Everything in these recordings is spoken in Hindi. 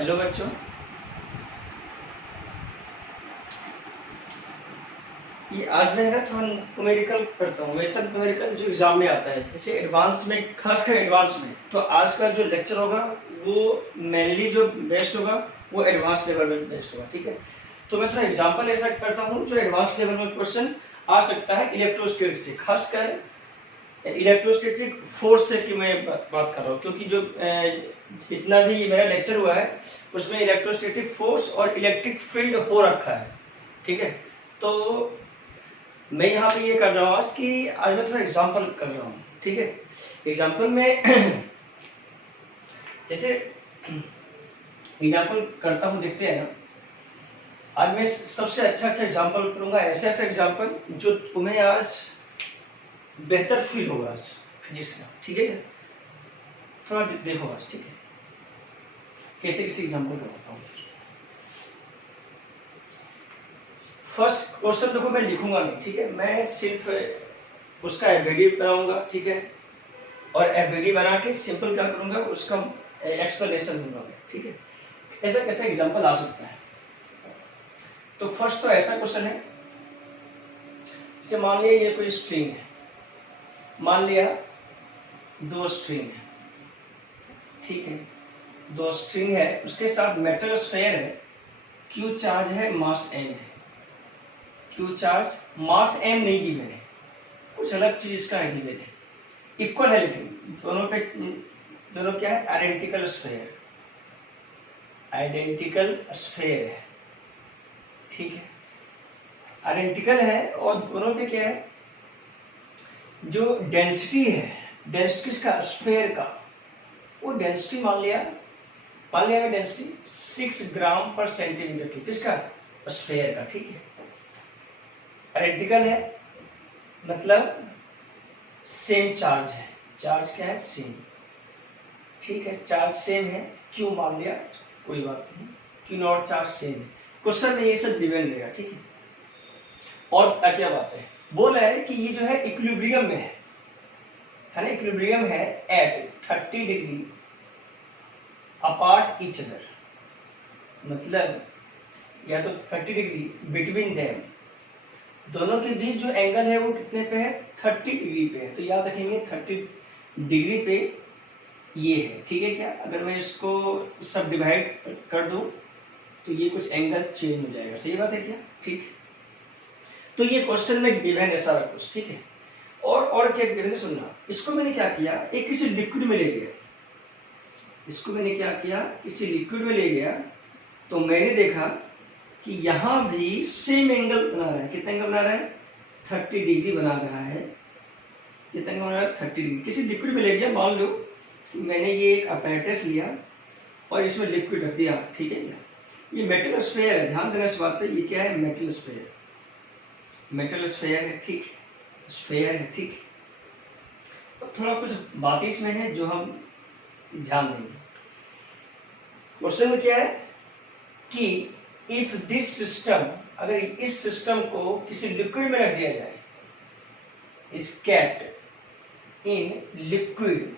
हेलो बच्चों, ये आज मैं ना थोड़ा न्यूमेरिकल करता हूँ। वैसा न्यूमेरिकल जो एग्जाम में आता है, जैसे एडवांस में, खासकर एडवांस में। तो आज का जो लेक्चर होगा वो मेनली जो बेस्ड होगा वो एडवांस लेवल में बेस्ड होगा, ठीक है। तो मैं थोड़ा एग्जांपल ऐसा करता हूँ जो एडवांस लेवल में क्वेश्चन आ सकता है इलेक्ट्रोस्टैटिक से, खासकर इलेक्ट्रोस्टैटिक फोर्स से कि मैं बात कर रहा हूँ, क्योंकि जो इतना भी मेरा लेक्चर हुआ है उसमें इलेक्ट्रोस्टैटिक फोर्स और इलेक्ट्रिक फील्ड हो रखा है, ठीक है। तो मैं यहाँ पे ये कर रहा हूँ आज कि आज मैं थोड़ा एग्जाम्पल कर रहा हूँ, ठीक है। एग्जाम्पल में जैसे एग्जाम्पल करता हूँ, देखते हैं ना। आज मैं सबसे अच्छा एग्जाम्पल करूंगा, ऐसे एग्जाम्पल जो तुम्हें आज बेहतर फील होगा आज फिजिक्स का, ठीक है। थोड़ा देखो आज, ठीक है, कैसे कैसे एग्जाम्पल करवाता हूँ। फर्स्ट क्वेश्चन देखो मैं लिखूंगा नहीं, ठीक है, मैं सिर्फ उसका एफबीडी बनाऊंगा, ठीक है, और एफबीडी बना के सिंपल क्या करूंगा, उसका एक्सप्लेनेशन दूंगा, ठीक है। ऐसा कैसा एग्जाम्पल आ सकता है। तो फर्स्ट तो ऐसा क्वेश्चन है, जैसे मान लिया ये कोई स्ट्रिंग है, मान लिया दो स्ट्रिंग है, ठीक है, दो स्ट्रिंग है, उसके साथ मेटल स्फीयर है, क्यू चार्ज है, मास एम है। क्यू चार्ज, मास एम नहीं गिवन है, कुछ अलग चीज इसका है गिवन है, इक्वल है, लेकिन दोनों क्या है, आइडेंटिकल स्फीयर, आइडेंटिकल स्फीयर है, ठीक है, आइडेंटिकल है। और दोनों पे क्या है, जो डेंसिटी है, डेंसिटी इसका स्फीयर का, वो डेंसिटी मान लिया डेंसिटी 6 ग्राम पर सेंटीमीटर की, किसका, स्फीयर का, ठीक है। आइडेंटिकल है मतलब सेम चार्ज है, चार्ज क्या है, सेम, ठीक है, चार्ज सेम है, क्यू मान लिया, कोई बात नहीं, क्यू नॉट चार्ज सेम है। क्वेश्चन में ये सब गिवन रहेगा, ठीक है। और क्या बात है, बोला है कि ये जो है इक्विलिब्रियम में है ना, इक्विलिब्रियम है at 30 degree apart each other, मतलब या तो 30 डिग्री बिटवीन देम, दोनों के बीच जो एंगल है वो कितने पे है, 30 डिग्री पे है। तो याद रखेंगे 30 डिग्री पे ये है, ठीक है। क्या अगर मैं इसको सब डिवाइड कर दूं तो ये कुछ एंगल चेंज हो जाएगा, सही बात है क्या, ठीक। तो ये क्वेश्चन में गिवन है सारा कुछ, ठीक है। और क्या गिवन है सुनना, इसको मैंने क्या किया, एक किसी लिक्विड में ले गया, इसको मैंने क्या किया, किसी लिक्विड में ले गया, तो मैंने देखा कि यहां भी सेम एंगल बना रहा है, कितना एंगल बना रहा है, 30 डिग्री बना रहा है, कितना एंगल बना रहा है, 30 डिग्री। किसी लिक्विड में ले गया, मान लो कि मैंने ये एक अपैरेटस लिया और इसमें लिक्विड रख दिया, ठीक है। ये मेटल स्फीयर है, ध्यान देना इस बात पे, ये क्या है, मेटल स्फीयर, मेटल स्फीयर है, ठीक, स्फीयर है, ठीक। तो थोड़ा कुछ बातें इसमें है जो हम ध्यान देंगे। क्वेश्चन में क्या है कि इफ दिस सिस्टम, अगर इस सिस्टम को किसी लिक्विड में रख दिया जाए, is kept in liquid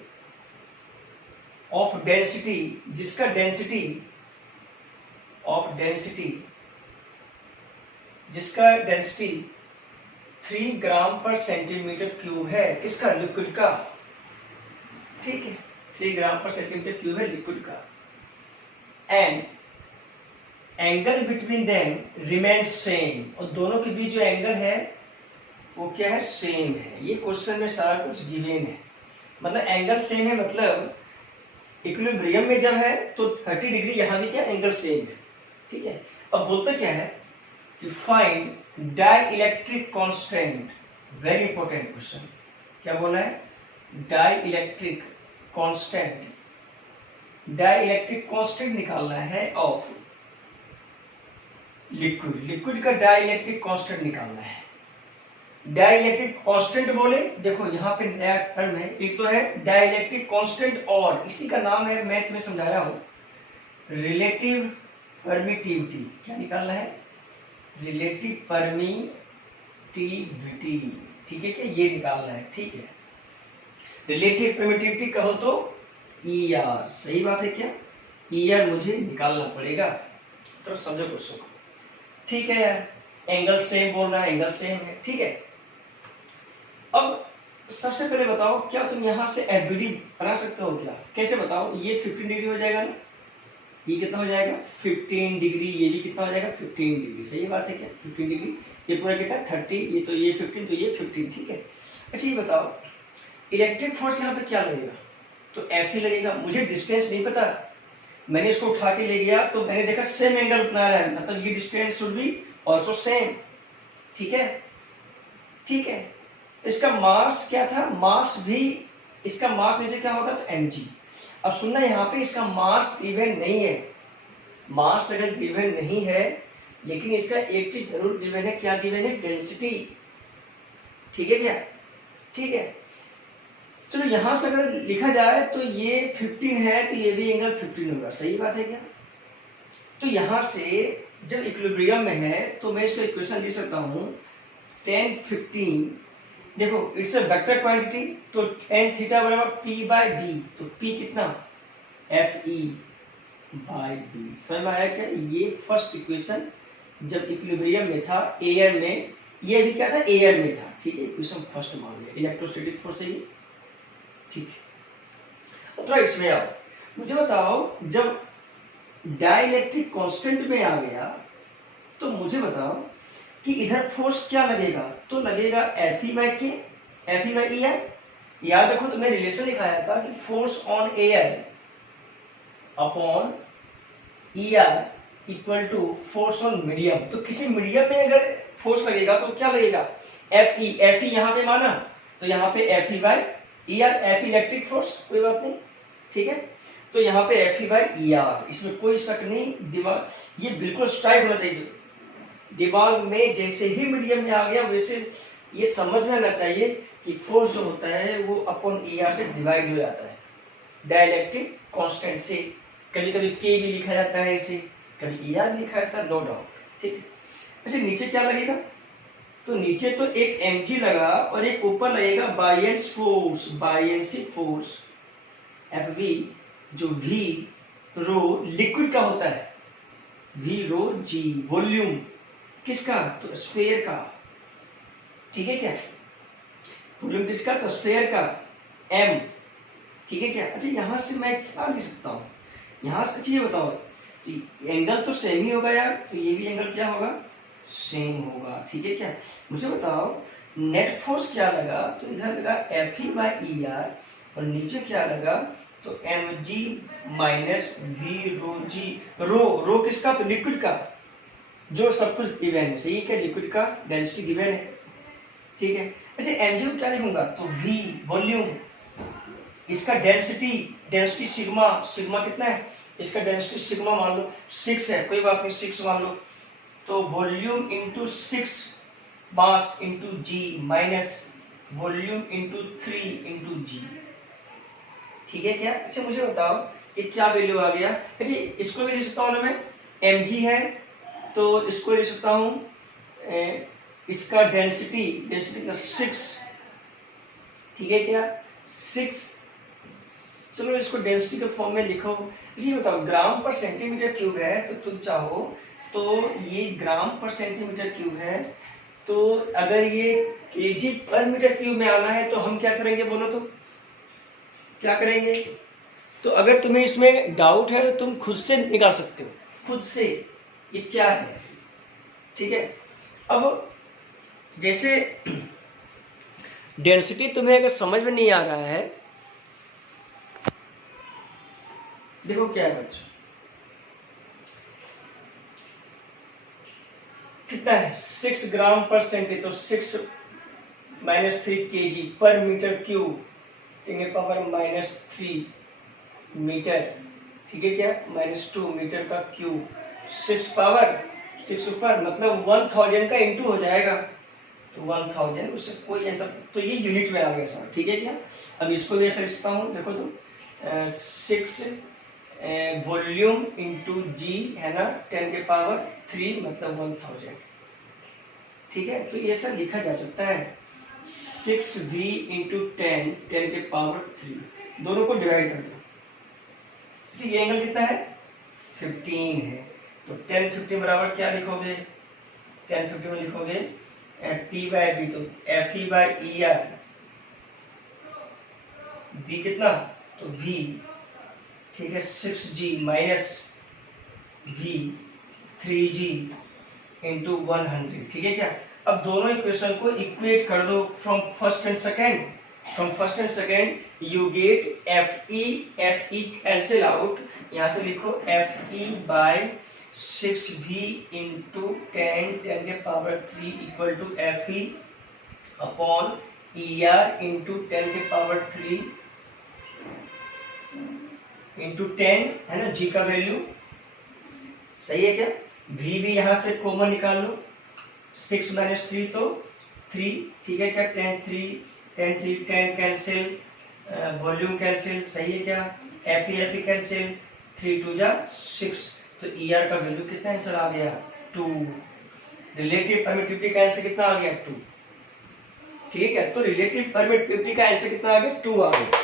of density, जिसका डेंसिटी ऑफ डेंसिटी, जिसका डेंसिटी 3 ग्राम पर सेंटीमीटर क्यूब है, किसका, लिक्विड का, ठीक है, 3 ग्राम पर सेंटीमीटर क्यूब है लिक्विड का, and angle between them remain same, और दोनों के बीच जो एंगल है वो क्या है, सेम है। ये क्वेश्चन में सारा कुछ गिवन है, मतलब एंगल सेम है, मतलब इक्विलिब्रियम में जब है तो 30 डिग्री, यहां भी क्या एंगल सेम है, ठीक है। अब बोलता क्या है कि find dielectric constant, very important question, क्या बोला है, dielectric constant, dielectric constant निकालना है ऑफ लिक्विड, लिक्विड का डाई इलेक्ट्रिक कांस्टेंट निकालना है। डाई इलेक्ट्रिक कांस्टेंट बोले, देखो यहाँ पे नया टर्म है, एक तो है डाई इलेक्ट्रिक कांस्टेंट, और इसी का नाम है, मैं तुम्हें समझाया हूं, रिलेटिव परमिटिविटी। क्या निकालना है, रिलेटिव परमिटिविटी, ठीक है, क्या ये निकालना है, ठीक है। रिलेटिव परमिटिविटी कहो तो ER, सही बात है क्या, ER मुझे निकालना पड़ेगा। तो समझो क्वेश्चन को, ठीक है यार, एंगल सेम बोल रहा है, एंगल सेम है, ठीक है। अब सबसे पहले बताओ, क्या तुम यहाँ से एफबीडी बना सकते हो क्या? कैसे बताओ? ये 15 डिग्री हो जाएगा ना, ये कितना हो जाएगा 15 डिग्री, ये भी कितना हो जाएगा 15 डिग्री, सही बात है क्या? 15 डिग्री, ये पूरा कितना 30, ये तो ये 15, तो ये 15, ठीक है। अच्छा ये बताओ, इलेक्ट्रिक फोर्स यहाँ पे क्या लगेगा? तो एफ ही लगेगा। मुझे डिस्टेंस नहीं पता, मैंने इसको उठा के ले गया तो मैंने देखा सेम एंगल बना रहा है, मतलब ये distance should be also same, ठीक है, ठीक है। इसका मास क्या था? मास भी, इसका मास नीचे क्या होगा? तो mg। अब सुनना, यहाँ पे इसका मास गिवन नहीं है, मास अगर गिवन नहीं है, लेकिन इसका एक चीज जरूर गिवन है, क्या गिवन है? डेंसिटी, ठीक है क्या? ठीक है, चलो यहां से अगर लिखा जाए तो ये 15 है, तो ये भी एंगल 15 होगा, सही बात है क्या? तो यहां से जब इक्विलिब्रियम में है तो मैं इसका इक्वेशन लिख सकता हूं tan 15, देखो इट्स अ वेक्टर क्वांटिटी, तो tan थीटा बराबर p/d, तो p कितना? fe by d। समझ में आया क्या? ये फर्स्ट इक्वेशन जब इक्विलिब्रियम में था, एयर में, ये भी क्या था? एयर में था, ठीक है। इक्वेशन फर्स्ट मान लिया, इलेक्ट्रोस्टैटिक फोर्स है ये, ठीक है। तो इसमें आओ, मुझे बताओ, जब डाइलेक्ट्रिक कांस्टेंट में आ गया तो मुझे बताओ कि इधर फोर्स क्या लगेगा? तो लगेगा Fe/K, Fe/ER। याद रखो तो मैं रिलेशन लिखाया था कि force on air upon ER equal to force on medium. तो किसी मीडियम में अगर फोर्स लगेगा तो क्या लगेगा? Fe, Fe यहाँ पे माना तो यहाँ पे Fe/ER, F इलेक्ट्रिक फोर्स, कोई बात नहीं, ठीक है। तो यहाँ पे Fe/ER, इसमें कोई शक नहीं, दिमाग ये बिल्कुल स्ट्राइक होना चाहिए दिमाग में, जैसे ही मीडियम में आ गया वैसे ये समझ लेना चाहिए कि फोर्स जो होता है वो अपॉन ER से डिवाइड हो जाता है, डाइलेक्ट्रिक कांस्टेंट से। कभी कभी K भी लिखा जाता है ऐसे, कभी ER भी लिखा जाता है, नो डाउट, ठीक है। अच्छा नीचे क्या लगेगा? तो नीचे तो एक mg लगा और एक ऊपर लगेगा बायएंस फोर्स, बायएंसी फोर्स Fv, जो v रो लिक्विड का होता है, v रो g वॉल्यूम किसका? तो स्फीयर का, ठीक है क्या? वॉल्यूम किसका? तो स्फीयर का, m, ठीक है क्या? अच्छा यहां से मैं क्या लिख सकता हूं? यहां से अच्छा ये बताओ, तो एंगल तो सेम ही होगा यार, तो ये भी एंगल क्या होगा? सेम होगा, ठीक है क्या? मुझे बताओ नेट फोर्स क्या लगा? तो इधर लगा Fe/ER और नीचे क्या लगा? तो mg माइनस v रो g, रो किसका? तो लिक्विड का, जो सब कुछ गिवन है, सही क्या? लिक्विड का डेंसिटी गिवन है, ठीक है। अच्छा mg क्या लिखूंगा? तो v वॉल्यूम, इसका डेंसिटी सिग्मा, सिग्मा कितना है? इसका डेंसिटी सिग्मा मान लो 6 है, कोई बात नहीं 6 मान लो, तो volume into 6 mass into g minus volume into 3 into g, ठीक है क्या? अच्छा मुझे बताओ ये क्या वैल्यू आ गया? अच्छा इसको भी लिख सकता हूँ ना मैं, mg है तो इसको लिख सकता हूँ, इसका डेंसिटी का 6, ठीक है क्या? 6, चलो इसको डेंसिटी के फॉर्म में लिखो। जी बताओ ग्राम पर सेंटीमीटर क्यूब है, तो तुम चाहो तो ये ग्राम पर सेंटीमीटर क्यूब है, तो अगर ये केजी पर मीटर क्यूब में आना है तो हम क्या करेंगे? बोलो तो क्या करेंगे? तो अगर तुम्हें इसमें डाउट है तो तुम खुद से निकाल सकते हो, खुद से ये क्या है, ठीक है। अब जैसे डेंसिटी तुम्हें अगर समझ में नहीं आ रहा है, देखो क्या है बच्चों, कितना है? 6 ग्राम पर सेंटीमीटर, तो 6 माइनस 3 kg पर मीटर क्यूब, पावर -3 मीटर, ठीक है क्या? -2 मीटर का क्यूब, 6 पावर 6 ऊपर, मतलब 1000 का इंटू हो जाएगा, तो 1000, उससे कोई अंतर, तो ये यूनिट में आ गया सर, ठीक है क्या? अब इसको भी ऐसा लिखता हूँ, देखो तो 6 वॉल्यूम इंटू जी है ना, 10⁻³ मतलब 1000, ठीक है। तो ये सब लिखा जा सकता है 6v इंटू 10⁻³ दोनों को डिवाइड कर दो। ये एंगल कितना है? 15 है। तो 10 15 बराबर क्या लिखोगे, 10 15 में लिखोगे P बाय बी, तो FE बाय ER, B कितना, तो V, ठीक है, 6G minus V 3G into 100, ठीक है क्या। अब दोनों इक्वेशन को इक्वेट कर दो from first and second, from first and second you get FE cancel out, यहां से लिखो FE बाय 6V इंटू 10 के पावर 3 equal to FE upon ER into 10 के पावर 3 इंटू 10, है ना, G का वैल्यू, सही है क्या। V भी यहां से कॉमन निकाल लो, 6 माइनस 3 तो 3, ठीक है क्या, 10 कैंसिल, वॉल्यूम कैंसिल, सही है क्या, FE कैंसिल, 3 2 जा 6, तो ER का वैल्यू कितना आंसर आ गया, 2। रिलेटिव परमिटिविटी का आंसर कितना आ गया, 2, ठीक है। तो रिलेटिव परमिटिविटी का आंसर कितना आ गया, 2 आ गया।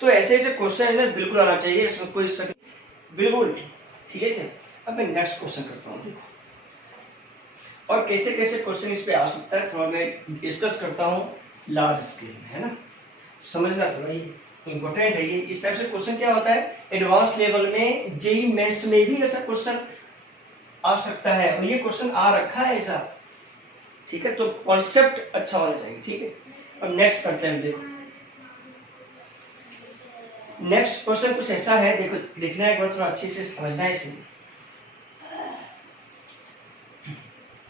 तो ऐसे ऐसे क्वेश्चन है बिल्कुल आना चाहिए, इसमें कोई शक बिल्कुल, ठीक है क्या। अब मैं नेक्स्ट क्वेश्चन करता हूँ, देखो और कैसे कैसे क्वेश्चन इस पे आ सकता है थोड़ा मैं डिस्कस करता हूँ लार्ज स्केल में, है ना, समझना थोड़ा ये इंपॉर्टेंट है। ये इस टाइप से क्वेश्चन क्या होता है, एडवांस लेवल में जेईई मेंस में भी ऐसा क्वेश्चन आ सकता है, और ये क्वेश्चन आ रखा है ऐसा, ठीक है। तो कॉन्सेप्ट अच्छा होना चाहिए, ठीक है। अब नेक्स्ट करते हैं, देखो नेक्स्ट क्वेश्चन कुछ ऐसा है, देखो देखना है एक बार, थोड़ा अच्छे से समझना है इसे।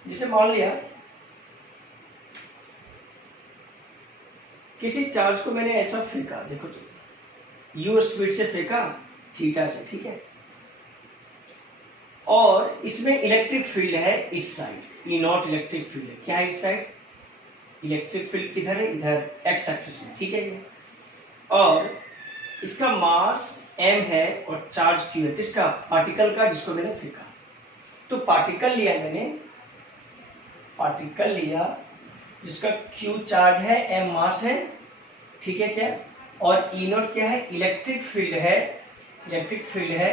जैसे मान लिया किसी चार्ज को मैंने ऐसा फेंका, देखो तो यू स्पीड से फेंका थीटा से, ठीक है, और इसमें इलेक्ट्रिक फील्ड है इस side, E not electric field है, क्या है इस साइड, इलेक्ट्रिक फील्ड किधर है, इधर एक्स एक्सिस में, ठीक है ये, और इसका मास m है और चार्ज q है, किसका, पार्टिकल का जिसको मैंने फेंका। तो पार्टिकल लिया मैंने, पार्टिकल लिया जिसका q चार्ज है, m मास है, ठीक है क्या, और ई नॉट क्या है, इलेक्ट्रिक फील्ड है, इलेक्ट्रिक फील्ड है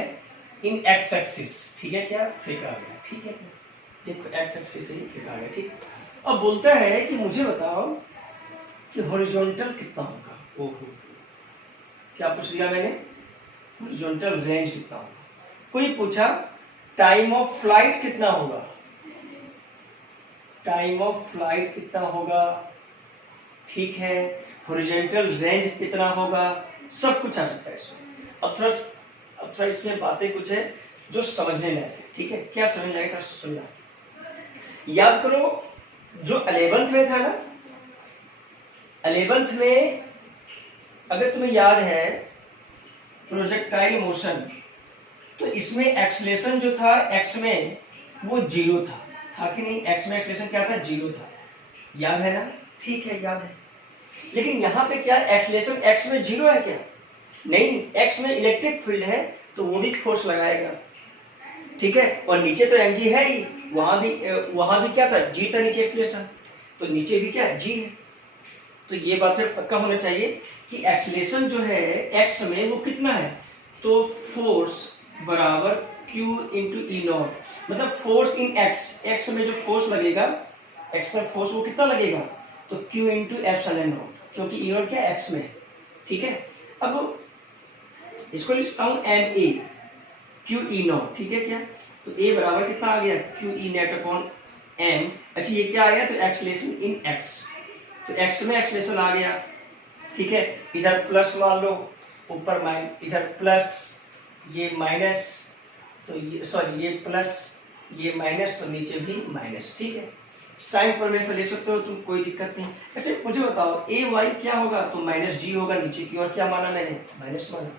इन एक्स एक्सिस, ठीक है क्या, फेंका गया, ठीक है, देखो एक्स एक्सिस से ही फेंका गया, ठीक। अब बोलता है कि मुझे बताओ कि हॉरिजॉन्टल कितना होगा, ओहो क्या पूछ लिया मैंने, हॉरिजॉन्टल रेंज कितना होगा। कोई पूछा टाइम ऑफ फ्लाइट कितना होगा, टाइम ऑफ फ्लाइट कितना होगा, ठीक है, हॉरिजॉन्टल रेंज कितना होगा, सब कुछ आ सकता है इसमें। अब थोड़ा इसमें बातें कुछ है जो समझने लायक है, ठीक है, क्या समझ लायक था सुनना। याद करो जो 11th में था ना, 11th में अगर तुम्हें याद है प्रोजेक्टाइल मोशन, तो इसमें एक्सलेशन जो था एक्स में वो 0 था कि नहीं, एक्स में एक्सलेशन क्या था, 0 था, याद है ना, ठीक है याद है। लेकिन यहाँ पे क्या एक्सलेशन एक्स में 0 है क्या, नहीं, एक्स में इलेक्ट्रिक फील्ड है तो वो भी फोर्स लगाएगा, ठीक है, और नीचे तो mg है ही, वहां भी क्या था, g था नीचे एक्सलेशन, तो नीचे भी क्या g है। तो ये बात फिर पक्का होना चाहिए कि एक्सलेशन जो है x में वो कितना है, तो फोर्स बराबर q इंटू ई नॉट, मतलब फोर्स इन x में जो फोर्स लगेगा, x में फोर्स वो कितना लगेगा, तो q इंटू एप्सिलॉन नॉट, क्योंकि ई नॉट क्या x में है, ठीक है। अब इसको लिखता हूं ma q ई नॉट, ठीक है क्या, तो a बराबर कितना आ गया, q E net upon m। अच्छा ये क्या आ गया, तो एक्सलेशन इन x, तो x में एक्सलेशन आ गया, ठीक है, इधर प्लस मान लो, ऊपर माइनस, इधर प्लस, ये माइनस, तो ये सॉरी ये प्लस, ये माइनस, तो नीचे भी माइनस, ठीक है। साइन पर वैसे ले सकते हो तुम, कोई दिक्कत नहीं। ऐसे मुझे बताओ ए वाई क्या होगा, तो माइनस जी होगा नीचे की, और क्या माना मैंने, माइनस माना,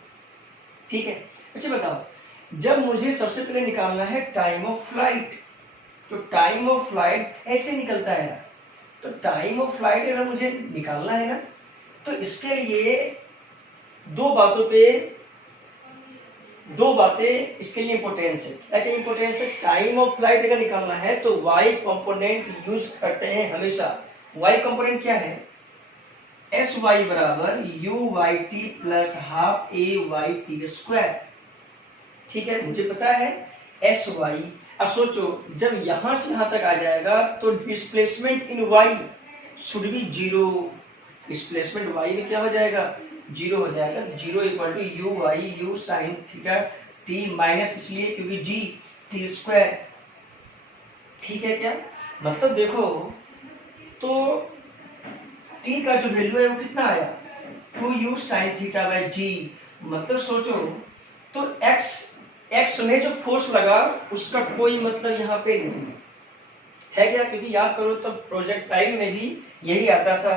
ठीक है। अच्छा बताओ जब मुझे सबसे पहले निकालना है टाइम ऑफ फ्लाइट, तो टाइम ऑफ फ्लाइट ऐसे निकलता है, तो टाइम ऑफ फ्लाइट अगर मुझे निकालना है ना, तो इसके लिए दो बातें इसके लिए इंपॉर्टेंस है। क्या इंपॉर्टेंस है, टाइम ऑफ फ्लाइट अगर निकालना है तो y कंपोनेंट यूज करते हैं हमेशा। y कंपोनेंट क्या है, एस वाई बराबर U Y T plus half A Y T square, ठीक है। मुझे पता है एस वाई। अब सोचो जब यहां से यहां तक आ जाएगा तो displacement in Y should be zero. Displacement Y में क्या हो जाएगा, जीरो हो जाएगा। Zero equal to U Y U sine theta T minus इसलिए क्योंकि जी टी स्क्वायर। ठीक है क्या, मतलब देखो तो टी का जो वैल्यू है वो कितना आया, 2u sin थीटा बाई जी। मतलब सोचो तो x में जो फोर्स लगा उसका कोई मतलब यहाँ पे नहीं है क्या, क्योंकि याद करो तब प्रोजेक्टाइल में भी यही आता था।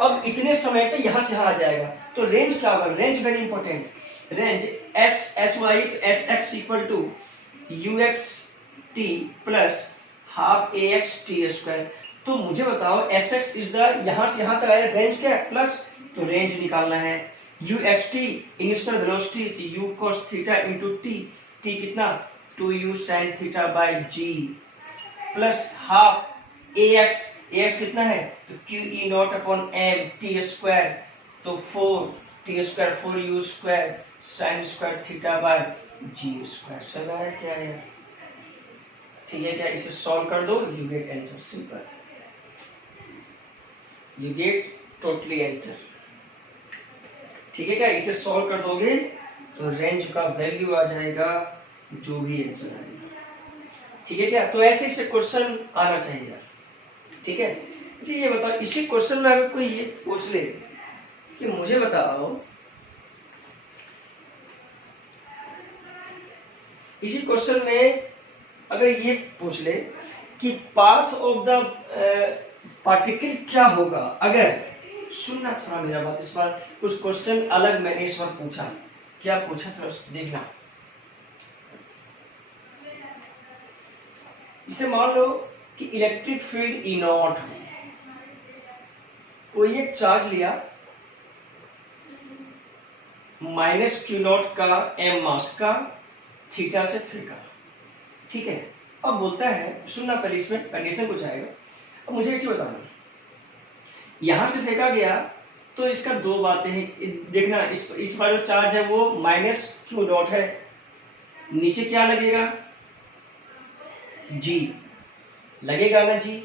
अब इतने समय पे यहां से यहां आ जाएगा तो रेंज क्या होगा, range very important. Range S Y S X equal to U X T plus half A X T square. तो मुझे बताओ एस एक्स इज द यहां से यहां तक आया रेंज क्या है प्लस, तो रेंज निकालना है। U X T initial velocity U cos theta into T, T कितना 2u sin theta by G plus half A X कितना है तो Q E not upon M T square, तो 4 T square 4u square sine square theta by G square. समझ आया क्या है, ठीक है क्या, इसे सॉल्व कर दो you get answer, simple, you get totally answer. ठीक है क्या, इसे सॉल्व कर दोगे तो रेंज का वैल्यू आ जाएगा जो भी आंसर आएगा। ठीक है क्या, तो ऐसे से क्वेश्चन आना चाहिए। ठीक है जी, ये बताओ इसी क्वेश्चन में अगर कोई ये पूछ ले कि मुझे बताओ, इसी क्वेश्चन में अगर ये पूछ ले कि पाथ ऑफ द पार्टिकल क्या होगा, अगर सुनना थोड़ा मेरा बात, इस बार कुछ क्वेश्चन अलग मैंने इस बार पूछा, क्या पूछा थोड़ा देखना। इसे मान लो कि इलेक्ट्रिक फील्ड ई नॉट, कोई एक चार्ज लिया माइनस क्यू नॉट का एम मास का थीटा से फेंका। ठीक है, अब बोलता है सुनना पहले इसमें कंडीशन कुछ आएगा। अब मुझे एक चीज बताना, यहां से फेंका गया तो इसका दो बातें हैं देखना, इस बार जो चार्ज है वो माइनस क्यू नॉट है, नीचे क्या लगेगा जी लगेगा ना जी,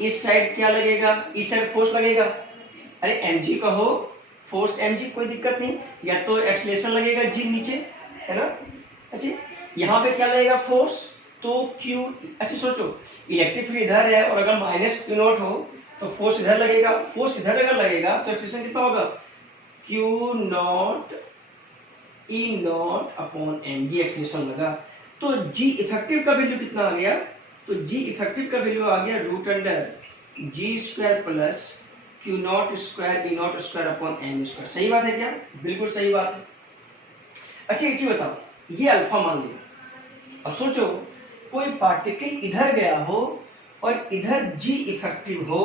इस साइड क्या लगेगा, इस साइड फोर्स लगेगा, अरे एम जी कहो फोर्स एम जी कोई दिक्कत नहीं, या तो एक्सलेशन लगेगा जी नीचे है ना। अच्छा यहाँ पे क्या लगेगा फोर्स, तो क्यू, अच्छा सोचो इलेक्ट्रिक फील्ड इधर है और अगर माइनस क्यू नॉट हो तो फोर्स इधर लगेगा, फोर्स इधर अगर लगेगा तो एक्सलेशन कितना होगा Q not E not upon M, ये एक्सलेशन लगा। तो जी इफेक्टिव का वैल्यू कितना आ गया, तो जी इफेक्टिव का वैल्यू आ गया root under G square plus Q not square E not square upon M square. सही बात है क्या, बिल्कुल सही बात है। अच्छा एक चीज बताओ, ये अल्फा मान लिया, अब सोचो कोई पार्टिकल इधर गया हो और इधर जी इफेक्टिव हो,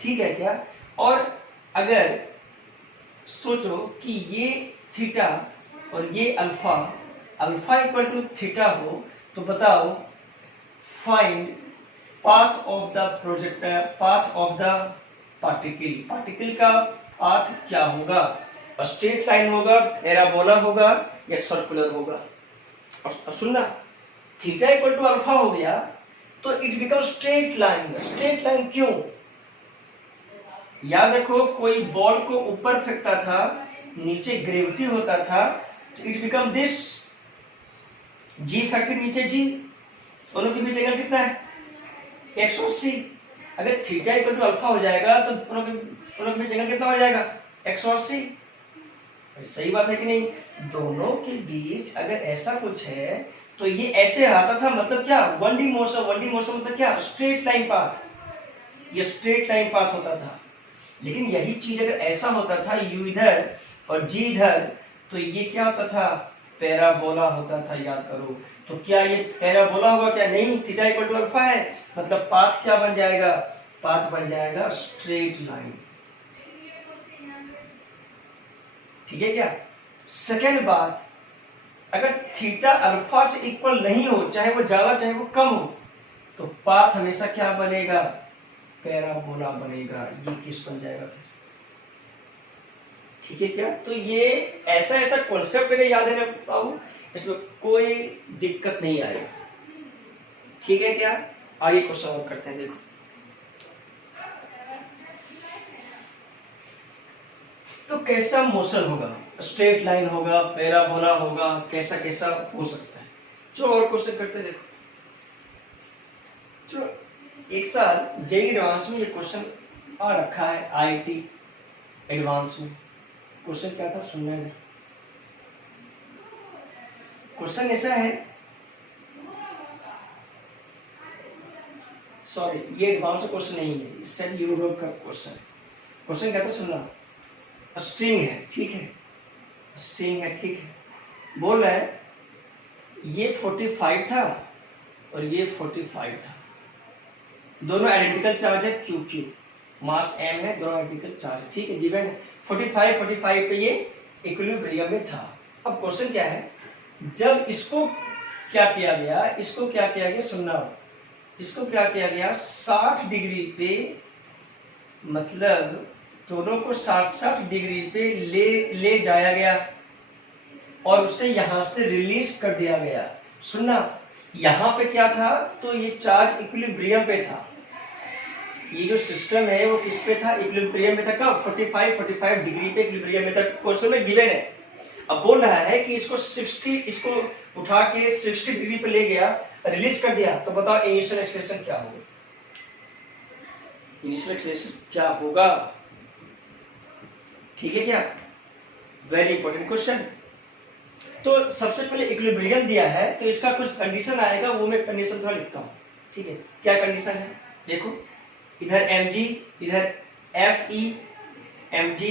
ठीक है क्या, और अगर सोचो कि ये थीटा और ये alpha, alpha equal to theta हो, तो बताओ find path of the projector, path of the particle, particle का पाथ क्या होगा, स्ट्रेट लाइन होगा, पैराबोला होगा या सर्कुलर होगा। और सुनना थीटा इक्वल टू अल्फा हो गया तो it become straight line. Straight line क्यों, याद रखो कोई बॉल को ऊपर फेंकता था, नीचे ग्रेविटी होता था, तो it become this, ji factor नीचे जी, दोनों के बीच एंगल कितना है 180। अगर थीटा इक्वल टू अल्फा हो जाएगा तो दोनों के बीच एंगल कितना हो जाएगा 180। सही बात है कि नहीं, दोनों के बीच अगर ऐसा कुछ है तो ये ऐसे आता था, मतलब क्या 1D मोशन, 1D मोशन मतलब क्या स्ट्रेट लाइन पाथ, ये स्ट्रेट लाइन पाथ होता था। लेकिन यही चीज अगर ऐसा होता था यू इधर और जी इधर, तो ये क्या होता था पैराबोला होता था, याद करो। तो क्या ये पैराबोला होगा क्या, नहीं, थीटा इक्वल टू अल्फा है, मतलब पाथ क्या बन जाएगा, पाथ बन जाएगा स्ट्रेट लाइन। ठीक है क्या, सेकेंड बात, अगर थीटा अल्फा से इक्वल नहीं हो, चाहे वो ज्यादा चाहे वो कम हो, तो पाथ हमेशा क्या बनेगा पैराबोला बनेगा, ये किस बन जाएगा फिर। ठीक है क्या? तो ये ऐसा ऐसा कॉन्सेप्ट अगर याद है पाऊँ, इसमें कोई दिक्कत नहीं आएगी। ठीक है क्या? आगे क्वेश्चन और करते हैं। देखो तो कैसा मोशन होगा, स्ट्रेट लाइन होगा, पैराबोला होगा, कैसा कैसा हो सकता है। चलो और क्वेश्चन करते हैं। देखो चलो, एक साल जेईई एडवांस में ये क्वेश्चन आ रखा है, आईआईटी एडवांस में। क्वेश्चन क्या था सुनना है। क्वेश्चन ऐसा है, सॉरी ये एडवांस का क्वेश्चन नहीं है, सेट यूरोप का क्वेश्चन। क्वेश्चन क्या था सुनना। स्ट्रिंग है, ठीक है, स्ट्रिंग है, ठीक है। बोल रहा है ये 45 था और ये 45 था, दोनों आइडेंटिकल चार्ज है, क्यू क्यू, मास m है, दोनों आइडेंटिकल चार्ज है, ठीक है, गिवन है। 45 पे ये इक्विलिब्रियम में था। अब क्वेश्चन क्या है, जब इसको क्या किया गया, इसको क्या किया गया सुनना, इसको क्या किया गया 60 डिग्री पे, मतलब दोनों को 60 डिग्री पे ले जाया गया और उसे यहां से रिलीज कर दिया गया। सुनना, यहां पे क्या था, तो ये चार्ज इक्विलिब्रियम पे था। ये जो सिस्टम है वो किस पे था, इक्विलिब्रियम में था। कब? 45 डिग्री पे इक्विलिब्रियम में था। क्वेश्चन में गिवन है। अब बोल रहा है कि इसको उठा के 60 डिग्री पे ले गया, रिलीज कर दिया, तो बताओ इनिशियल एक्सेलरेशन क्या होगा। इनिशियल एक्सेलरेशन क्या होगा, ठीक है क्या? Very important question. तो सबसे पहले इक्विलिब्रियम दिया है, तो इसका कुछ कंडीशन आएगा, वो मैं कंडीशन थोड़ा लिखता हूं, ठीक है। क्या कंडीशन है, देखो इधर mg, इधर fe, mg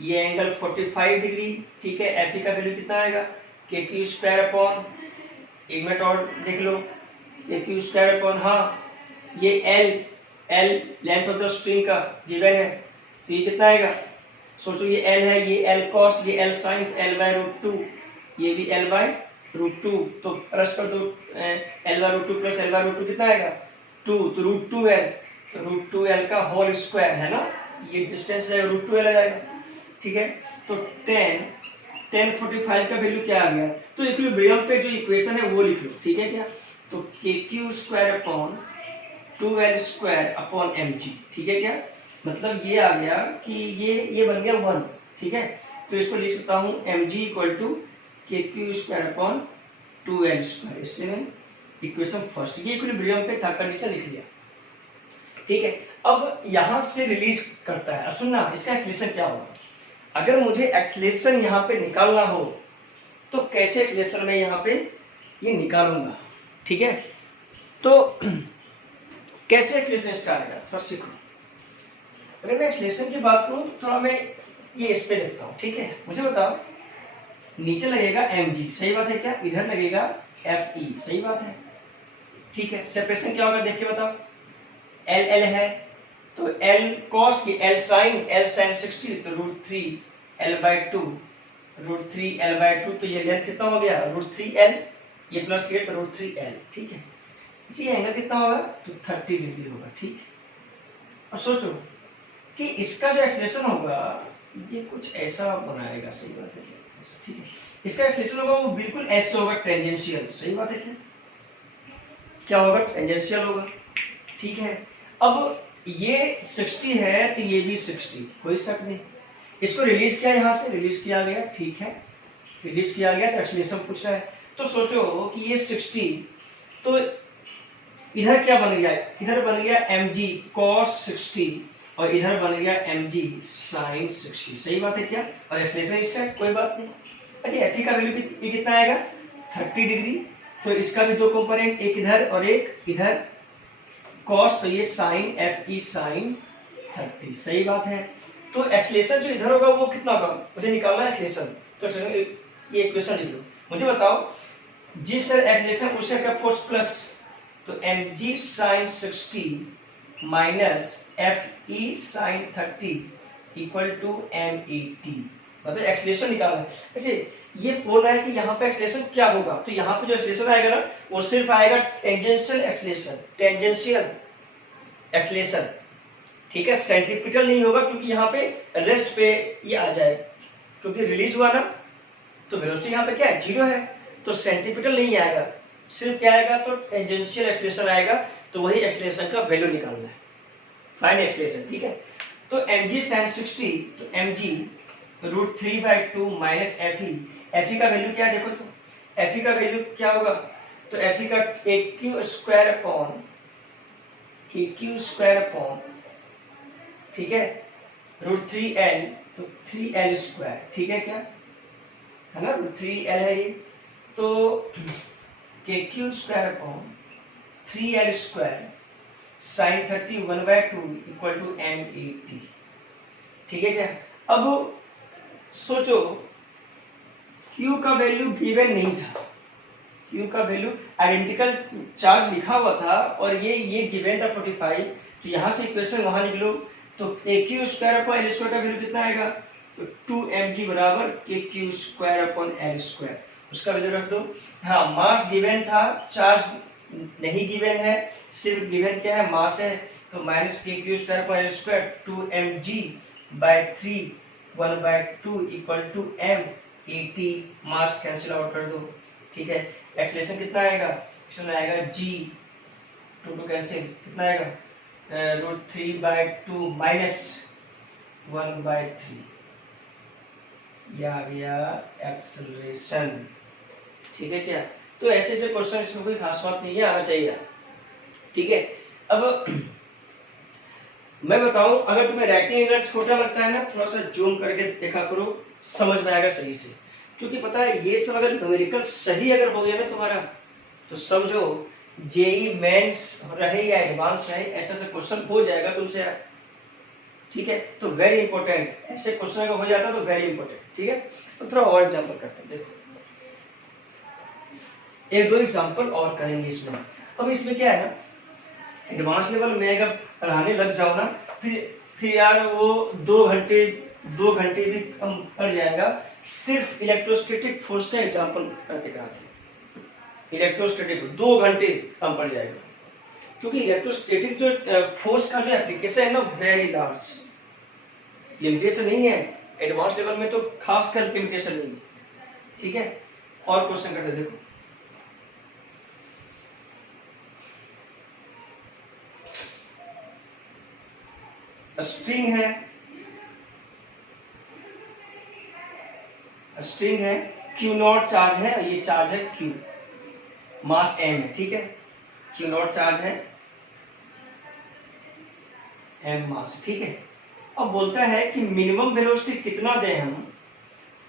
ये एंगल 45 डिग्री, ठीक है। fe का वैल्यू कितना आएगा, kq स्क्वायर अपॉन, एक मिनट और देख लो, kq स्क्वायर अपॉन, हाँ ये l length of the string का गिवन है, तो ये कितना आएगा, सोचो ये l है, ये l cos, ये l sin, l/√2, ये भी l/√2, तो प्लस कर दो, l/√2 प्लस l/√2 कितना आएगा 2, तो √2l का होल स्क्वायर है ना, ये डिस्टेंस है √2l आ जाएगा, ठीक है। तो tan 45 का वैल्यू क्या आ गया, तो इक्विलिब्रियम पे जो इक्वेशन है वो लिख लो, ठीक है क्या। तो kq square upon 2l square upon mg, ठीक है क्या, मतलब ये आ गया कि ये बन गया 1, ठीक है। तो इसको लिख सकता हूं mg equal to kq square upon 2l square. इससे मैं इक्वेशन फर्स्ट, ये इक्विलिब्रियम पे था, कंडीशन लिख लिया, ठीक है। अब यहां से रिलीज करता है। अब सुनना, इसका एक्सेलरेशन क्या होगा, अगर मुझे एक्सेलरेशन यहाँ पे निकालना हो तो कैसे एक्सेलरेशन में यहाँ पे ये निकालूंगा, ठीक है। तो कैसे एक्सेलरेशन इसका आएगा थोड़ा सीखो। अगर मैं एक्सेलरेशन की बात करूं तो थोड़ा मैं ये इस पे देखता हूं, ठीक है। मुझे बताओ, नीचे लगेगा mg, सही बात है क्या, इधर लगेगा fe, सही बात है, ठीक है। सेपरेशन क्या होगा देख के बताओ, l है, तो l cos की l sin 60, तो √3l/2, √3l/2, तो ये लेंथ कितना हो गया √3l, ये प्लस ये तो √3l, ठीक है। इसी एंगल कितना होगा, तो 30 डिग्री होगा, ठीक है। अब सोचो कि इसका जो एक्सेलरेशन होगा ये कुछ ऐसा बनाएगा, सही बात है, ठीक है। इसका एक्सेलरेशन होगा वो बिल्कुल ऐसे होगा, टेंजेंशियल, सही बात है क्या होगा, टेंजेंशियल होगा, ठीक है। अब ये 60 है तो ये भी 60, कोई शक नहीं। इसको रिलीज किया, यहां से रिलीज किया गया, ठीक है, रिलीज किया गया, तो एक्सेलरेशन पूछ रहा है। तो सोचो कि ये 60, तो इधर क्या बन गया, इधर बन गया mg cos 60 और इधर बन गया mg sin 60, सही बात है क्या, और एक्सेलरेशन इसका कोई बात नहीं। अच्छा fe का वैल्यू ये कितना आएगा 30 डिग्री, तो इसका भी दो कंपोनेंट, एक इधर और एक इधर, cos, तो ये sin fe sin 30, सही बात है। तो एक्सेलरेशन जो इधर होगा वो कितना होगा, मुझे निकालना है एक्सेलरेशन, तो ये इक्वेशन लिख लो। मुझे बताओ जिस एक्सेलरेशन उससे क्या फोर्स प्लस, तो mg sin 60 minus fe sin 30 equal to met, मतलब एक्सेलरेशन निकालना है। अच्छा ये बोल रहा है कि यहाँ पे एक्सेलरेशन क्या होगा, तो यहाँ पे जो एक्सेलरेशन आएगा ना वो सिर्फ आएगा टेंजेंशियल एक्सेलरेशन, टेंजेंशियल एक्सेलरेशन, ठीक है। सेंट्रीपिटल नहीं होगा क्योंकि यहाँ पे रेस्ट पे ये आ जाएगा, क्योंकि रिलीज हुआ ना, तो वेलोसिटी यहाँ पे क्या है, 0 है, तो सेंटीमीटर नहीं आएगा, सिर्फ क्या आएगा, तो टेंजेंशियल एक्सीलरेशन आएगा, तो वही एक्सीलरेशन का वैल्यू निकालना है, फाइंड एक्सीलरेशन, ठीक है। तो mg sin 60, तो mg √3/2 माइनस fe, fe का वैल्यू क्या है देखो, तो fe का वैल्यू क्या होगा, तो fe का kq स्क्वायर अपॉन, ठीक है, √3l, तो 3l स्क्वायर, ठीक है, क्या है ना, √3l है ये, तो kq square upon 3l square sin 30 1/2 equal to m80, ठीक है क्या। अब सोचो q का वैल्यू गिवन नहीं था, q का वैल्यू आइडेंटिकल चार्ज लिखा हुआ था और ये गिवन था 45, तो यहां से इक्वेशन वहां निकलो, तो kq square upon l square का वैल्यू कितना आएगा, तो 2mg बराबर kq square upon l square, उसका वैल्यू रख दो। हाँ, मास गिवन था, चार्ज नहीं गिवन है, सिर्फ गिवन क्या है, मास है, तो minus kq square upon l square 2mg/3 1/2 equal to m80, mass cancel out कर दो, ठीक है। एक्सीलरेशन कितना आएगा, एक्सीलरेशन आएगा g 2 कैंसिल, कितना आएगा, √3/2 माइनस 1/3, यह आ गया एक्सीलरेशन, ठीक है क्या। तो ऐसे ऐसे क्वेश्चन, इसमें कोई खास बात नहीं है, आना चाहिए, ठीक है। अब मैं बताऊं, अगर तुम्हें रेक्टेंगल छोटा लगता है ना, थोड़ा सा जूम करके देखा करो, समझ में आएगा सही से, क्योंकि पता है ये सब अगर न्यूमेरिकल सही अगर हो गया ना तुम्हारा, तो समझो जेई मेंस रहे या एडवांस रहे, ऐसा ऐसा क्वेश्चन हो जाएगा तुमसे, ठीक है। तो वेरी इंपॉर्टेंट, ऐसे क्वेश्चन अगर हो जाता तो वेरी इंपॉर्टेंट, ठीक है। तो थोड़ा और एग्जांपल करते हैं, देखो एक दो एग्जांपल और करेंगे इसमें। अब इसमें क्या है ना, एडवांस लेवल में अगर पढ़ाने लग जाओ ना, फिर यार वो 2 घंटे भी कम पड़ जाएगा, सिर्फ इलेक्ट्रोस्टैटिक फोर्स का एग्जांपल करते कराते, इलेक्ट्रोस्टैटिक 2 घंटे कम पड़ जाएगा, क्योंकि इलेक्ट्रोस्टैटिक जो फोर्स का जो एप्लीकेशन है ना, वेरी लार्ज, लिमिटेशन नहीं है, एडवांस लेवल में तो खास कर लिमिटेशन नहीं है, ठीक है। और क्वेश्चन करते देखो, स्ट्रिंग है, क्यू नॉट चार्ज है, ये चार्ज है क्यू, मास एम है, ठीक है, क्यू नॉट चार्ज है, एम मास, ठीक है। अब बोलता है कि मिनिमम वेलोसिटी कितना दें हम,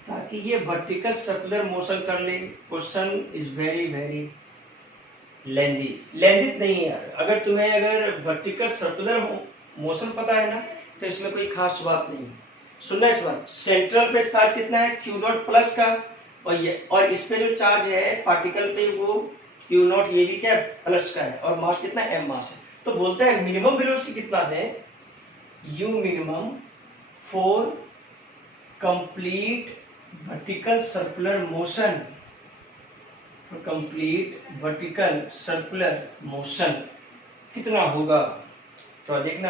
ताकि ये वर्टिकल सर्कुलर मोशन कर ले। Question is very very lengthy नहीं है यार, अगर तुम्हें वर्टिकल सर्कुलर मोशन पता है ना, तो इसमें कोई खास बात नहीं है। सुनना इस बात, सेंट्रल पे चार्ज कितना है, क्यू नॉट प्लस का, और इस पे जो चार्ज है पार्टिकल पे वो क्यू नॉट, ये भी क्या प्लस का है, और मास कितना एम मास है। तो बोलते हैं मिनिमम वेलोसिटी कितना है, you minimum for complete vertical circular motion, कितना होगा। तो देखना,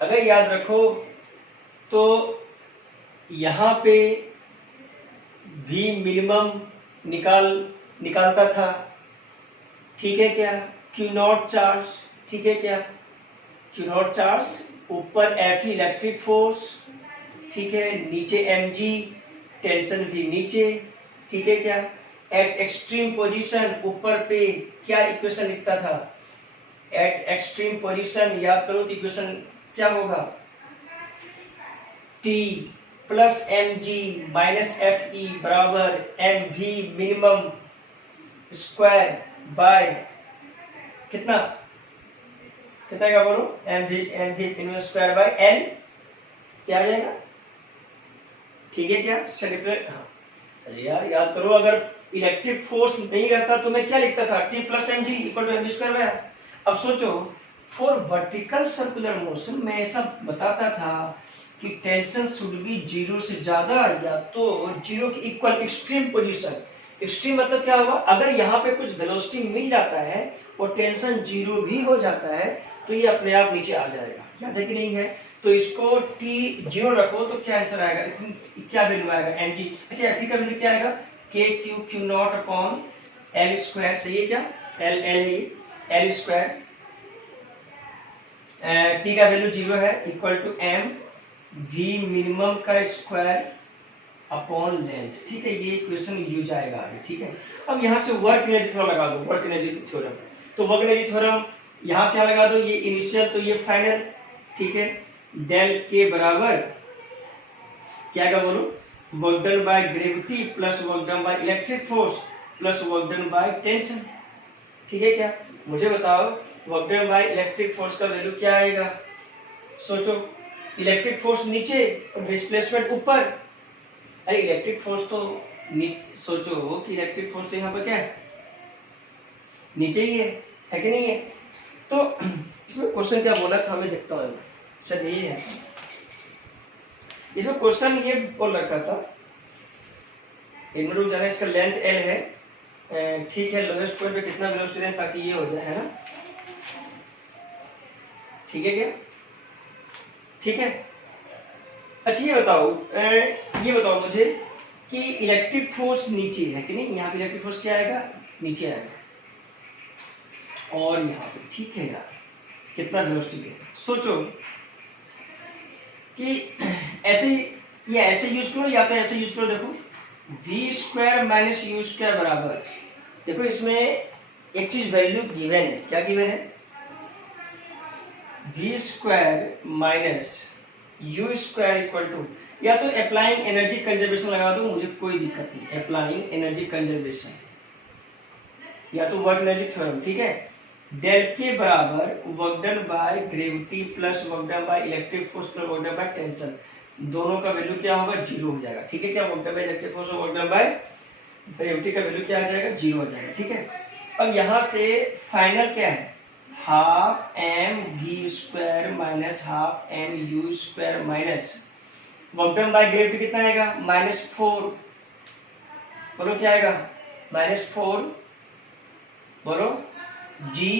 अगर याद रखो तो यहां पे v मिनिमम निकालता था, ठीक है क्या, क्यू नॉट चार्ज, ठीक है क्या, क्यू नॉट चार्ज, ऊपर F इलेक्ट्रिक फोर्स, ठीक है, नीचे mg टेंशन भी नीचे, ठीक है क्या। एट एक्सट्रीम पोजीशन, ऊपर पे क्या इक्वेशन लिखता था, एट एक्सट्रीम पोजीशन, याद करो तो इक्वेशन क्या होगा, T plus mg minus fe बराबर mv मिनिमम स्क्वायर बाय कितना क्या बोलो, mv minimum square by n, क्या आ जाएगा, ठीक है क्या। हाँ, अरे यार याद करो, अगर इलेक्ट्रिक फोर्स नहीं रहता तो मैं क्या लिखता था, T plus mg equal to mv square by. अब सोचो, फॉर वर्टिकल सर्कुलर मोशन में ऐसा बताता था कि टेंशन शुड बी 0 से ज्यादा या तो 0 की इक्वल, एक्सट्रीम पोजीशन, एक्सट्रीम मतलब क्या हुआ, अगर यहाँ पे कुछ वेलोसिटी मिल जाता है और टेंशन 0 भी हो जाता है, तो ये अपने आप नीचे आ जाएगा, याद है कि नहीं है? तो इसको टी 0 रखो तो क्या आंसर आएगा, क्या वैल्यू आएगा mg। अच्छा एफ का वैल्यू क्या आएगा, k Q not upon L square, सही है क्या, एल स्क्वायर, टी का वैल्यू 0 है, equal to m v minimum का स्क्वायर अपॉन लेंथ, ठीक है। ये इक्वेशन यूज आएगा आगे, ठीक है। अब यहाँ से वर्क एनर्जी थ्योरम लगा दो, वर्क एनर्जी थ्योरम, तो वर्क एनर्जी थ्योरम यहाँ से लगा दो, ये इनिशियल तो ये फाइनल, ठीक है। डेल के बराबर क्या का बोलो, work done by gravity plus work done by electric force plus work done by tension, ठीक है क्या। मुझे बताओ work done by electric force का वैल्यू क्या आएगा, सोचो, इलेक्ट्रिक फोर्स नीचे और डिस्प्लेसमेंट ऊपर, अरे इलेक्ट्रिक फोर्स तो नीचे, सोचो कि इलेक्ट्रिक फोर्स तो यहाँ पर क्या है, नीचे ही है कि नहीं है। तो इसमें क्वेश्चन क्या बोला था, हमें देखता हूँ, सर यही है, इसमें क्वेश्चन ये बोल रखा था, इनमें जाना इसका लेंथ एल है, ठीक है, लोएस्ट पॉइंट पे कितना वेलोसिटी है ताकि ये हो जाए, है ना, ठीक है क्या, ठीक है। अच्छा ये बताओ मुझे कि इलेक्ट्रिक फोर्स नीचे है कि नहीं, यहाँ पे इलेक्ट्रिक फोर्स क्या आएगा, नीचे आएगा, और यहाँ पे, ठीक है यार, कितना वेलोसिटी है। सोचो कि ऐसे यूज करो या तो ऐसे यूज करो, देखो v square minus U square बराबर, देखो इसमें एक चीज वैल्यू गिवन है, क्या गिवन है, v square minus U square equal to, या तो अप्लाइंग एनर्जी कंजर्वेशन लगा दो, मुझे कोई दिक्कत नहीं, अप्लाइंग एनर्जी कंजर्वेशन, या तो वर्क एनर्जी थ्योरम, ठीक है। डेल के बराबर work done by gravity plus work done by electric force plus work done by tension, दोनों का वैल्यू क्या होगा, 0 हो जाएगा, ठीक है क्या। Work done by electric force और वर्क डन बाय ग्रेविटी का वैल्यू क्या आ जाएगा, 0 हो जाएगा, ठीक है। अब यहाँ से फाइनल क्या है, half M V square minus half M U square minus work done by gravity कितना आएगा, -4, बोलो क्या आएगा, -4, बोलो जी,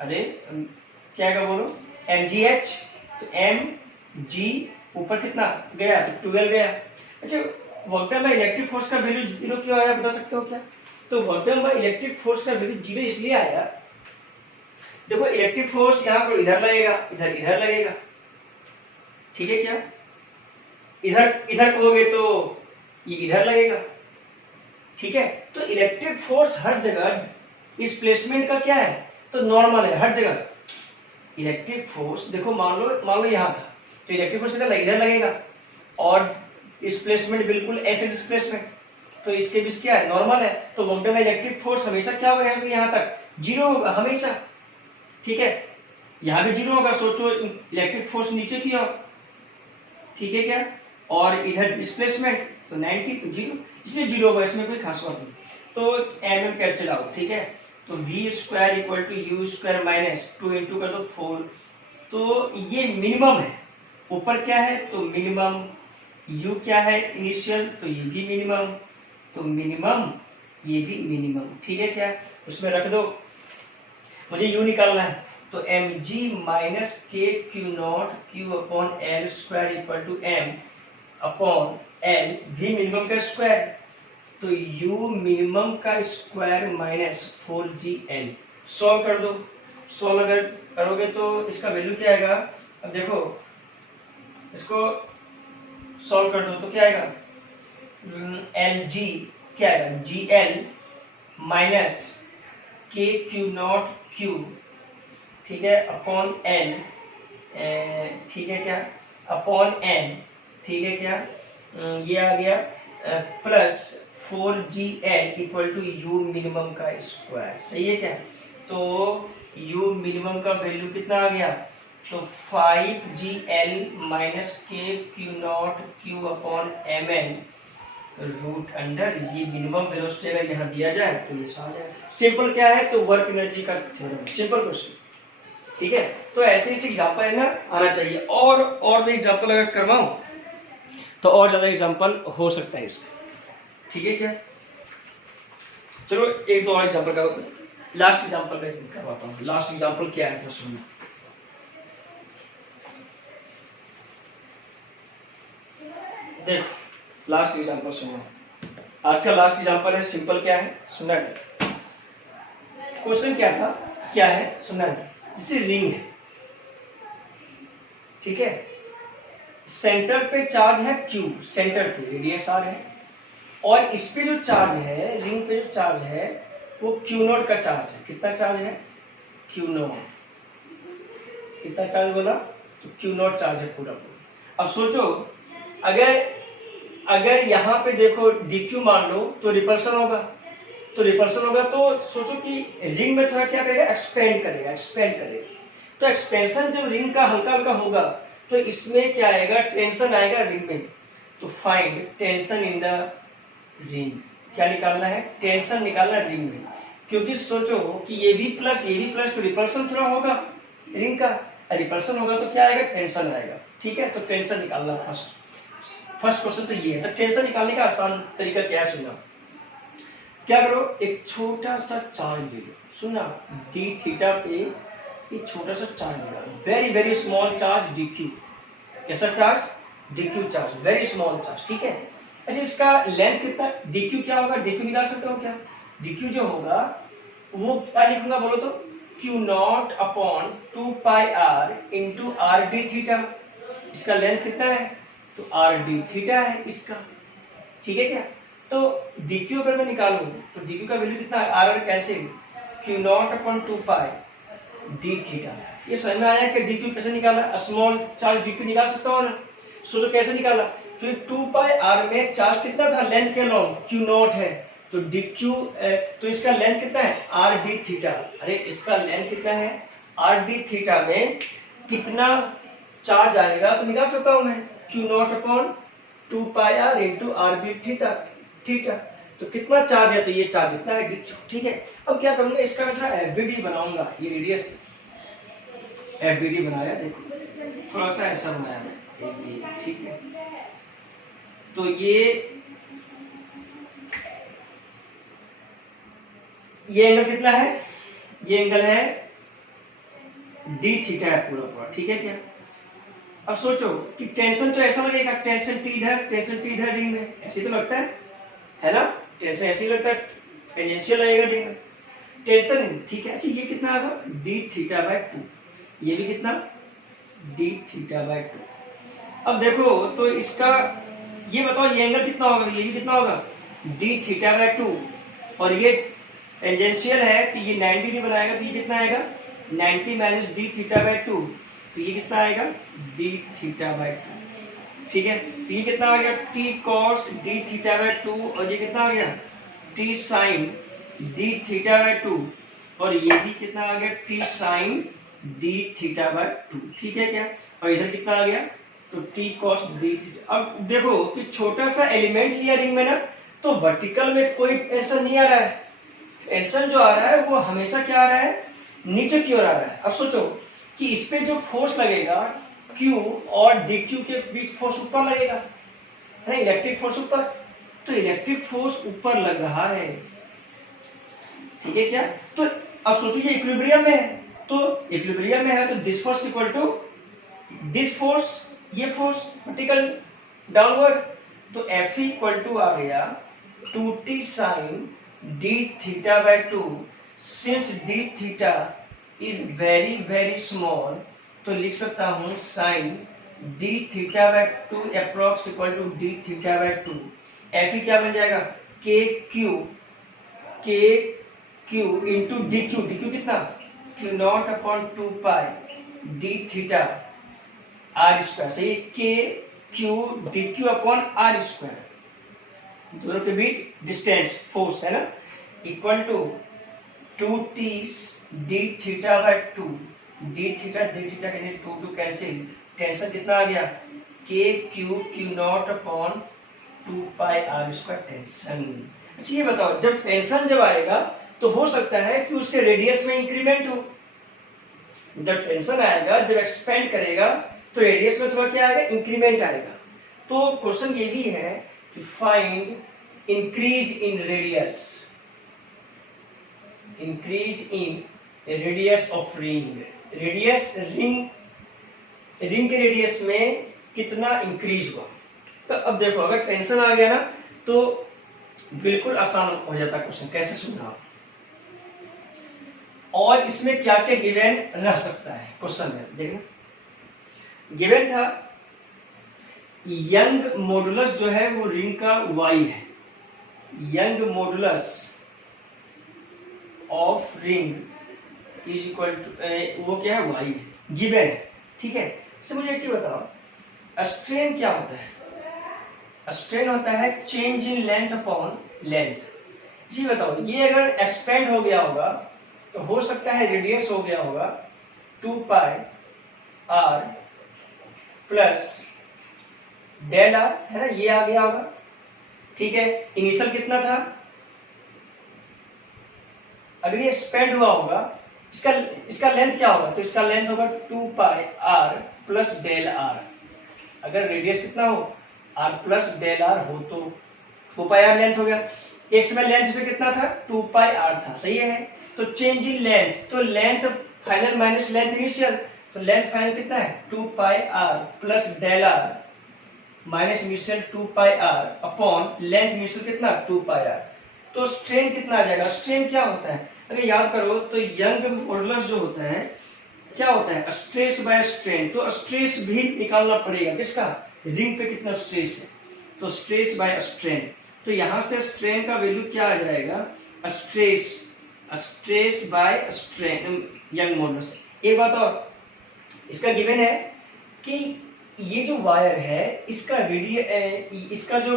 अरे क्या आएगा बोलो, mgh, तो mg ऊपर कितना गया, तो 12 गया। अच्छा work done by electric force का वैल्यू 0 क्यों आया, बता सकते हो क्या। तो work done by electric force का वैल्यू 0 इसलिए आया, देखो इलेक्ट्रिक फोर्स यहाँ पर इधर लगेगा, इधर लगेगा, ठीक है क्या, इधर कहोगे तो ये इधर लगेगा, ठीक है। तो इलेक्ट्रिक फोर्स हर जगह डिस्प्लेसमेंट का क्या है, तो नॉर्मल है हर जगह। इलेक्ट्रिक फोर्स देखो मान लो यहाँ था, तो इलेक्ट्रिक फोर्स इधर लगेगा, और डिस्प्लेसमेंट बिल्कुल ऐसे डिस्प्लेसमेंट, तो इसके बीच क्या है, नॉर्मल है। तो work done by electric force हमेशा क्या होगा, यहाँ तक 0 होगा हमेशा, ठीक है। यहाँ भी 0 होगा, सोचो इलेक्ट्रिक फोर्स नीचे की ओर, ठीक है क्या, और इधर डिस्प्लेसमेंट तो 90, तो 0, इसलिए 0 होगा, इसमें कोई खास बात नहीं। तो एम कैंसिल आउट, ठीक है। तो v square equal to U square minus 2 into कर दो 4, तो ये मिनिमम है, ऊपर क्या है, तो मिनिमम, u क्या है इनिशियल, तो ये भी मिनिमम, तो मिनिमम ये भी मिनिमम, ठीक है क्या, उसमें रख दो, मुझे u निकालना है, तो mg minus K Q not Q upon L square equal to m upon L, v minimum का स्क्वायर, तो u मिनिमम का स्क्वायर माइनस 4gl, सॉल्व कर दो, सॉल्व अगर करोगे तो इसका वैल्यू क्या आएगा, अब देखो इसको सॉल्व कर दो तो क्या आएगा, lg क्या आएगा, gl minus K Q not Q, ठीक है, अपॉन एल, ठीक है क्या, अपॉन एन, ठीक है क्या, ये आ गया plus 4gl equal to u minimum का स्क्वायर, सही है क्या। तो u मिनिमम का वैल्यू कितना आ गया, तो 5gl minus K Q not Q upon mn root under, ये मिनिमम वेलोसिटी अगर यहाँ दिया जाए तो ये आ जाएगा। सिंपल क्या है, तो वर्क एनर्जी का थ्योरम, सिंपल क्वेश्चन, ठीक है। तो ऐसे इस एग्जाम्पल है ना आना चाहिए, और भी एग्जाम्पल अगर करवाऊं तो और ज्यादा एग्जाम्पल हो सकता है इसमें, ठीक है क्या। चलो एक दो और एग्जाम्पल का, लास्ट एग्जाम्पल करवाता हूँ। लास्ट एग्जाम्पल क्या है तो सुनना, देखो लास्ट एग्जांपल सुनो, आज का लास्ट एग्जांपल है, सिंपल क्या है सुना। क्वेश्चन क्या था, क्या है सुना, जैसे रिंग है, ठीक है, सेंटर पे चार्ज है Q, सेंटर पे रेडियस R है, और इस पे जो चार्ज है, रिंग पे जो चार्ज है वो Q0 का चार्ज है। कितना चार्ज है? Q0। कितना चार्ज बोला? तो Q0 चार्ज है पूरा पूरा। अब सोचो, अगर यहाँ पे देखो dq मान लो तो रिपल्सन होगा, तो सोचो कि रिंग में थोड़ा क्या करेगा, एक्सपेंड करेगा। तो एक्सपेंशन जब रिंग का हल्का हल्का होगा तो इसमें क्या आएगा, टेंशन आएगा रिंग में। तो find tension in the ring. क्या निकालना है? टेंशन निकालना रिंग में, क्योंकि सोचो कि ये भी प्लस तो रिपल्सन थोड़ा होगा रिंग का, रिपल्सन होगा तो क्या आएगा, टेंशन आएगा। ठीक है, तो टेंशन निकालना फर्स्ट क्वेश्चन तो ये है। तो टेंशन निकालने का आसान तरीका क्या है सुना, क्या करो, एक छोटा सा चार्ज ले लो, सुना, डी थीटा पे एक छोटा सा चार्ज ले लो, very very small charge dq। कैसा charge? dq charge, very small charge, ठीक है। अच्छा, इसका लेंथ कितना, dq क्या होगा, dq निकाल सकते हो क्या? dq जो होगा वो क्या लिखूंगा बोलो तो, q0 upon 2 pi r into r d theta. इसका लेंथ कितना है? तो r d थीटा है इसका, ठीक है क्या। तो dq अगर मैं निकालूं तो dq का वैल्यू कितना है, r cancel, q0 upon 2 pi d theta. ये समझ में आया कि dq कैसे निकाला, स्मॉल चार्ज dq निकाल सकता हूं ना। सोचो कैसे निकाला, तो 2 पाई r में चार्ज कितना था, लेंथ के लॉन्ग q0 है, तो dq तो इसका लेंथ कितना है, r d थीटा। अरे इसका लेंथ कितना है, r d थीटा में कितना चार्ज आएगा तो निकाल सकता हूं मैं, q0 upon 2 pi r into r d theta. तो कितना चार्ज है, तो ये चार्ज इतना है dq, ठीक है। अब क्या करूंगा, इसका मैं एफबीडी बनाऊंगा, ये रेडियस एफबीडी बनाया, देखो थोड़ा सा ऐसा बनाया मैं, ठीक है। तो ये एंगल कितना है, ये एंगल है डी थीटा है पूरा पूरा, ठीक है क्या। अब सोचो कि टेंशन तो ऐसा लगेगा, टेंशन टी इधर रिंग में, ऐसे तो लगता है ना, टेंशन ऐसे ही लगता है, टेंजेंशियल लगेगा रिंग में, टेंशन, ठीक है। अच्छा, ये कितना आएगा, डी थीटा बाय 2, ये भी कितना, डी थीटा बाय 2। अब देखो तो इसका ये बताओ, ये एंगल कितना होगा, ये भी कितना होगा, डी थीटा बाय 2, और ये टेंजेंशियल है तो ये 90 डिग्री बनाएगा, तो ये कितना आएगा, 90 माइनस डी थीटा बाय 2, तो ये कितना आएगा, डी थीटा बाय 2, ठीक है। तो ये कितना आ गया, T cos D theta by 2, और ये कितना आ गया, T sine D theta by 2, और ये भी कितना आ गया, T sine D theta by 2, ठीक है क्या। और इधर कितना आ गया, तो टी कॉस डी थीटा। अब देखो कि छोटा सा एलिमेंट लिया रिंग में ना, तो वर्टिकल में कोई टेंशन नहीं आ रहा है, टेंशन जो आ रहा है वो हमेशा क्या आ रहा है, नीचे की ओर आ रहा है। अब सोचो कि इस पे जो फोर्स लगेगा Q और dq के बीच फोर्स ऊपर लगेगा, है इलेक्ट्रिक फोर्स ऊपर, तो इलेक्ट्रिक फोर्स ऊपर लग रहा है, ठीक है क्या। तो अब सोचो ये इक्विलिब्रियम में है, तो इक्विलिब्रियम में है तो this force equal to this force, ये फोर्स वर्टिकल डाउनवर्ड, तो F इक्वल टू आ गया 2t sin d theta by 2, since d theta is very very small, तो लिख सकता हूं sin d theta by 2 approx equal to d theta by 2। F क्या बन जाएगा, k q इंटू dq कितना, q0 upon 2 pi d theta r square, सही, k q dq upon r square, दोनों के बीच डिस्टेंस फोर्स है ना, equal to 2t d theta by 2, d theta के 2 कैंसिल, टेंशन कितना आ गया, k q0 upon 2 pi r square tension. अच्छा, ये बताओ जब टेंशन जब आएगा तो हो सकता है कि उसके रेडियस में इंक्रीमेंट हो, जब टेंशन आएगा, जब एक्सपेंड करेगा तो रेडियस में थोड़ा क्या आएगा, इंक्रीमेंट आएगा। तो क्वेश्चन ये भी है कि find increase in radius, increase in radius of ring, radius ring के रेडियस में कितना इंक्रीज हुआ, तो अब देखो अगर टेंशन आ गया ना तो बिल्कुल आसान हो जाता क्वेश्चन कैसे सुलझाओ। और इसमें क्या क्या गिवन रह सकता है क्वेश्चन में देखना। गिवन था यंग मॉडुलस जो है वो रिंग का y है, Young modulus of ring is equal to वो क्या है y है, गिवन है, ठीक है। तो मुझे एक चीज बताओ स्ट्रेन क्या होता है? स्ट्रेन होता है change in length upon length. जी बताओ ये अगर एक्सपेंड हो गया होगा तो हो सकता है रेडियस हो गया होगा 2 pi r plus del are, है ना, ये आ गया होगा, ठीक है। इनिशियल कितना था? अगर ये एक्सपेंड हुआ होगा इसका लेंथ क्या होगा? तो इसका लेंथ होगा 2 pi r plus del are. अगर रेडियस कितना हो r प्लस डेल आर हो तो 2 पाई r लेंथ हो गया। एक समय लेंथ से कितना था? 2 पाई r था, सही है। तो चेंज इन लेंथ, तो length final minus length initial, तो लेंथ फाइनल कितना है? 2 pi r plus del R minus initial 2 pi r upon length initial कितना? 2 पाई r। तो स्ट्रेन कितना आ जाएगा? स्ट्रेन क्या होता है अगर याद करो तो यंग मॉडुलस जो होता है क्या होता है? Stress by strain. तो स्ट्रेस भी निकालना पड़ेगा किसका? रिंग पे कितना स्ट्रेस है, तो स्ट्रेस बाय स्ट्रेन। तो यहां से स्ट्रेन का वैल्यू क्या आ जाएगा? Stress by strain young modulus. एक बात और, इसका गिवन है कि ये जो वायर है इसका इसका जो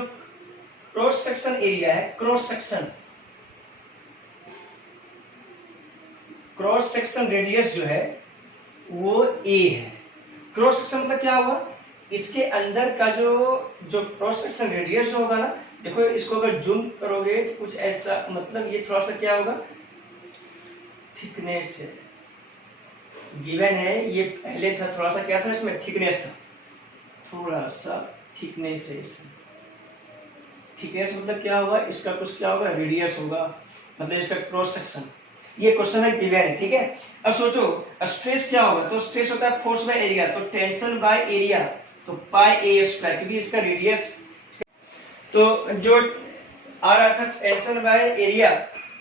क्रॉस सेक्शन एरिया है, क्रॉस सेक्शन रेडियस जो है वो a है। क्रॉस सेक्शन मतलब क्या हुआ? इसके अंदर का जो क्रॉस सेक्शन रेडियस जो होगा ना, देखो इसको अगर जूम करोगे तो कुछ ऐसा, मतलब ये थोड़ा सा क्या होगा? थिकनेस है, गिवन है ये पहले था, थोड़ा सा क्या था इसमें? थिकनेस था, थोड़ा सा थिकनेस है इसमें। थिकनेस मतलब क्या होगा? इसका कुछ क्या होगा? रेडियस होगा, मतलब इसका क्रॉस सेक्शन। ये क्वेश्चन है गिवन है, ठीक है। अब सोचो स्ट्रेस क्या होगा? तो स्ट्रेस होता है फोर्स बाय एरिया, तो टेंशन बाय एरिया, तो पाई a स्क्वायर, क्योंकि इसका रेडियस। तो जो आ रहा था टेंशन बाय एरिया,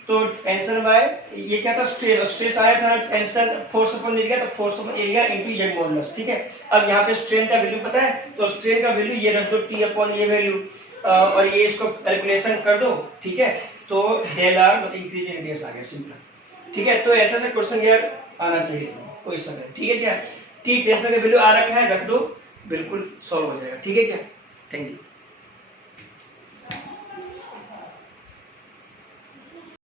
तो टेंशन बाय ये क्या था? स्ट्रेस। स्ट्रेस आया था टेंशन फोर्स अपॉन एरिया, तो force upon area into young modulus, ठीक है। अब यहाँ पे स्ट्रेन का वैल्यू पता है, तो स्ट्रेन का वैल्यू ये रख दो t अपॉन ये वैल्यू, और ये इसको कैलकुलेशन कर दो, ठीक है। तो डेल आर मतलब इंक्रीज इन रेडियस आ गया, सिंपल, ठीक है। तो ऐसा से क्वेश्चन यार आना चाहिए, कोई समय, ठीक है क्या? टी टेंशन का वैल्यू आ रखा है, रख दो, बिल्कुल सॉल्व हो जाएगा, ठीक है क्या? Thank you.